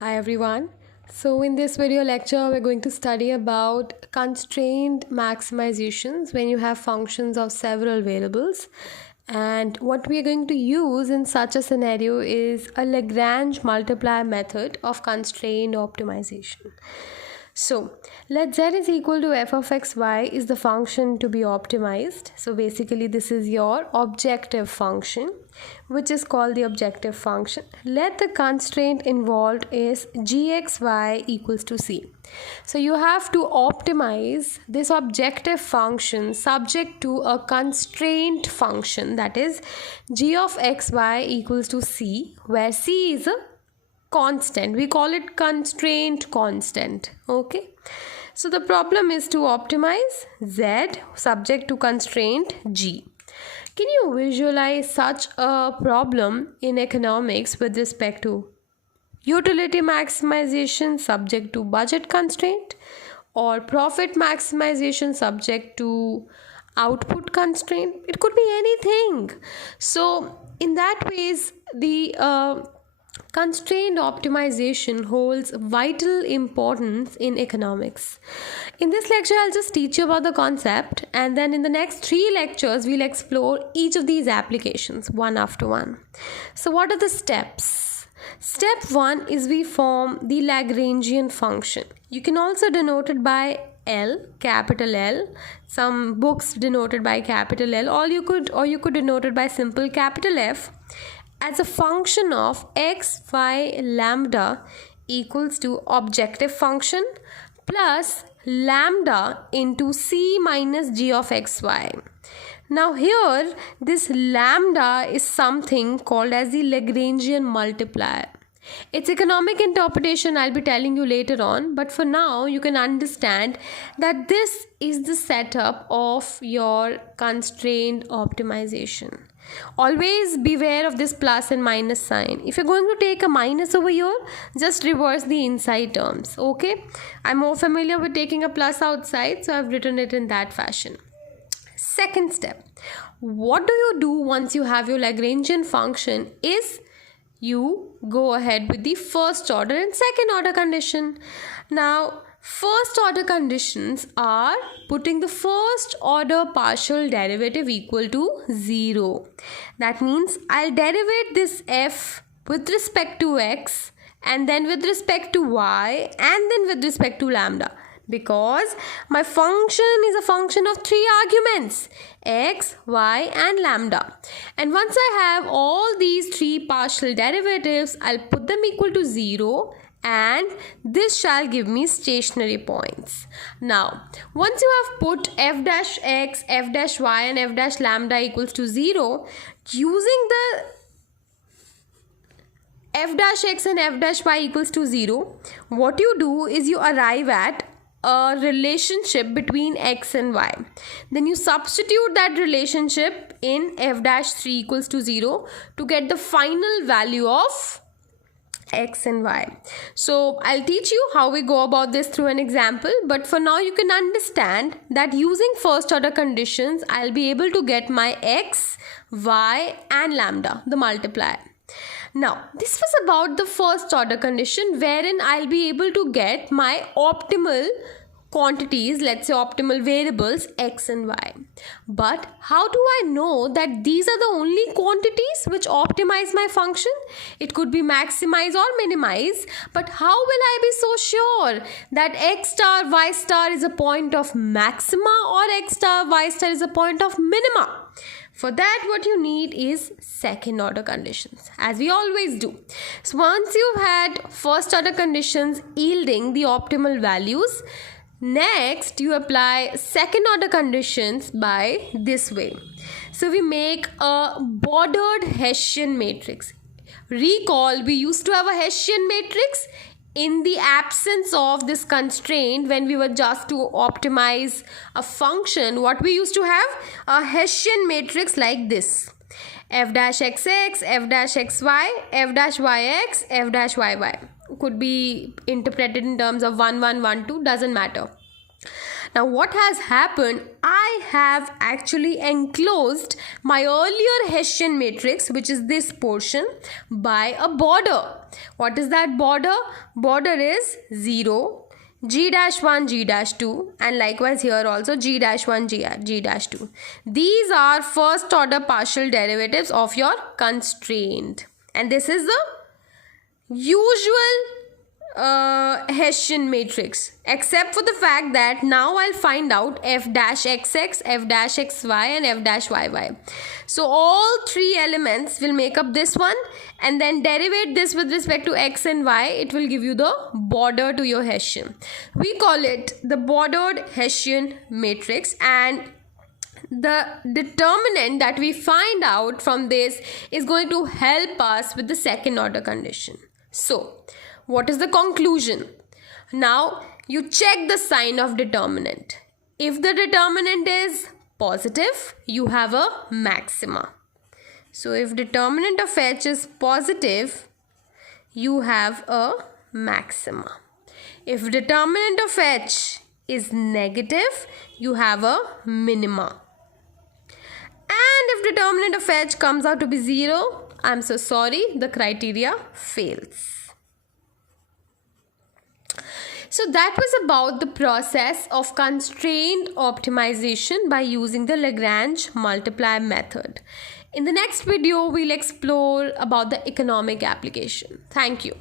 Hi everyone. So in this video lecture we're going to study about constrained maximizations when you have functions of several variables, and what we are going to use in such a scenario is a Lagrange multiplier method of constrained optimization. So let z is equal to f of x y is the function to be optimized. So basically this is your objective function, which is called the objective function. Let the constraint involved is gxy equals to c. So you have to optimize this objective function subject to a constraint function, that is g of xy equals to c, where c is a constant. We call it constraint constant. Okay, so the problem is to optimize z subject to constraint g. Can you visualize such a problem in economics with respect to utility maximization subject to budget constraint, or profit maximization subject to output constraint? It could be anything. So in that ways the constrained optimization holds vital importance in economics. In this lecture, I'll just teach you about the concept, and then in the next 3 lectures, we'll explore each of these applications one after one. So, what are the steps? Step 1 is we form the Lagrangian function. You can also denote it by L, capital L. Some books denoted by capital L, or you could denote it by simple capital F, as a function of x, y, lambda equals to objective function plus lambda into c minus g of xy. Now here this lambda is something called as the Lagrangian multiplier. Its economic interpretation I'll be telling you later on, but for now you can understand that this is the setup of your constrained optimization. Always beware of this plus and minus sign. If you're going to take a minus over here, just reverse the inside terms. Okay, I'm more familiar with taking a plus outside, so I've written it in that fashion. Second step, what do you do once you have your Lagrangian function is you go ahead with the first order and second order condition. Now first order conditions are putting the first order partial derivative equal to 0. That means I'll derivate this f with respect to x, and then with respect to y, and then with respect to lambda, because my function is a function of 3 arguments, x, y and lambda. And once I have all these 3 partial derivatives, I'll put them equal to 0, and this shall give me stationary points. Now once you have put f dash x, f dash y and f dash lambda equals to 0, using the f dash x and f dash y equals to 0, what you do is you arrive at a relationship between x and y. Then you substitute that relationship in f dash 3 equals to 0 to get the final value of x and y. So I'll teach you how we go about this through an example, but for now you can understand that using first order conditions I'll be able to get my x, y and lambda, the multiplier. Now this was about the first order condition, wherein I'll be able to get my optimal quantities, let's say optimal variables x and y. But how do I know that these are the only quantities which optimize my function? It could be maximize or minimize, but how will I be so sure that x star y star is a point of maxima or x star y star is a point of minima? For that, what you need is second order conditions, as we always do. So once you've had first order conditions yielding the optimal values, next you apply second order conditions by this way. So we make a bordered Hessian matrix. Recall, we used to have a Hessian matrix in the absence of this constraint. When we were just to optimize a function, what we used to have? A Hessian matrix like this: f dash xx, f dash xy, f dash yx, f dash yy. Could be interpreted in terms of 1 1 1 2, doesn't matter. Now what has happened, I have actually enclosed my earlier Hessian matrix, which is this portion, by a border. What is that border? Border is 0, G-1, G-2, and likewise here also G-1, G-2. These are first order partial derivatives of your constraint. And this is the usual Hessian matrix, except for the fact that now I'll find out f-xx, f-xy and f-yy. So all three elements will make up this one, and then derivate this with respect to x and y. It will give you the border to your Hessian. We call it the bordered Hessian matrix, and the determinant that we find out from this is going to help us with the second order condition. So what is the conclusion? Now you check the sign of determinant. If the determinant is positive, you have a maxima. So if determinant of H is positive, you have a maxima. If determinant of H is negative, you have a minima. And if determinant of H comes out to be 0, I'm so sorry, the criteria fails. So that was about the process of constraint optimization by using the Lagrange multiplier method. In the next video, we'll explore about the economic application. Thank you.